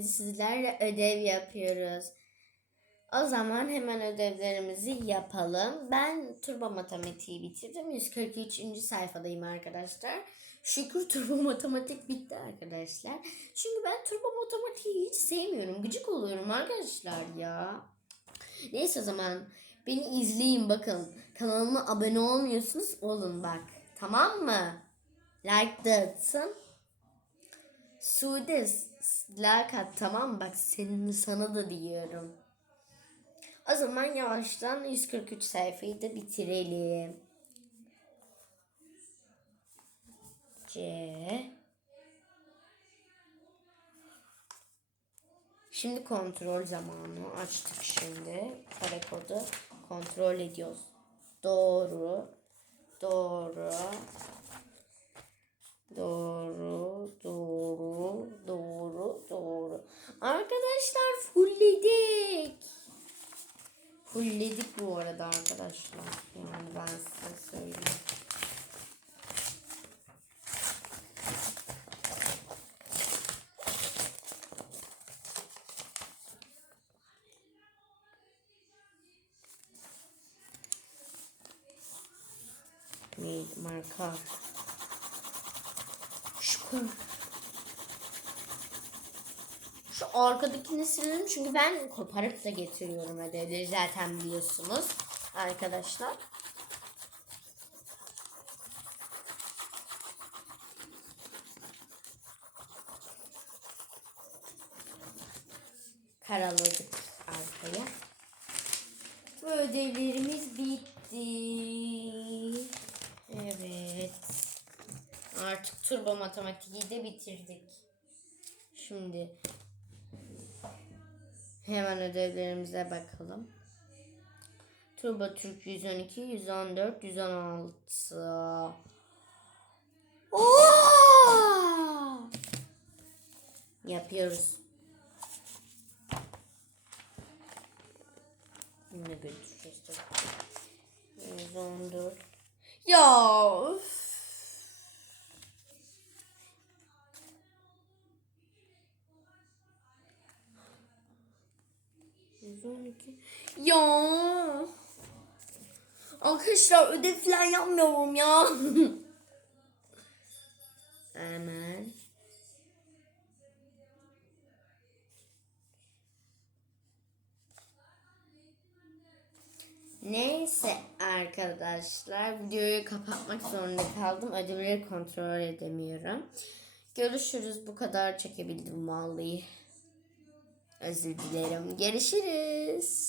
bugün sizlerle ödev yapıyoruz. O zaman hemen ödevlerimizi yapalım. Ben turbo matematiği bitirdim. 143. sayfadayım arkadaşlar. Şükür turbo matematik bitti arkadaşlar. Çünkü ben turbo matematiği hiç sevmiyorum. Gıcık oluyorum arkadaşlar ya. Neyse o zaman beni izleyin bakın. Kanalıma abone olmuyorsunuz olun bak. Tamam mı? Like de. Sude s- like at tamam? Bak senin sana da diyorum. O zaman yavaştan 143 sayfayı da bitirelim. C Şimdi kontrol zamanı açtık şimdi. Kare kodu kontrol ediyoruz. Doğru. Doğru. Doğru, doğru, doğru, doğru. Arkadaşlar fullledik. Fullledik bu arada arkadaşlar. Yani ben size söyleyeyim. Neydi marka? Şükür. Şu arkadakini silelim çünkü ben koparıp da getiriyorum ödevleri zaten biliyorsunuz arkadaşlar. Karaladık arkaya. Bu ödevlerimiz bitti. Evet. Artık turbo matematiği de bitirdik. Şimdi hemen ödevlerimize bakalım. Turbo Türk 112, 114, 116. Oo! Yapıyoruz. Yine götüreceğiz tabii. 114. Ya üf. 112. Ya. Arkadaşlar ödev falan yapmıyorum ya. Hemen. Neyse arkadaşlar videoyu kapatmak zorunda kaldım. Ödevleri kontrol edemiyorum. Görüşürüz. Bu kadar çekebildim vallahi. Özür dilerim. Görüşürüz.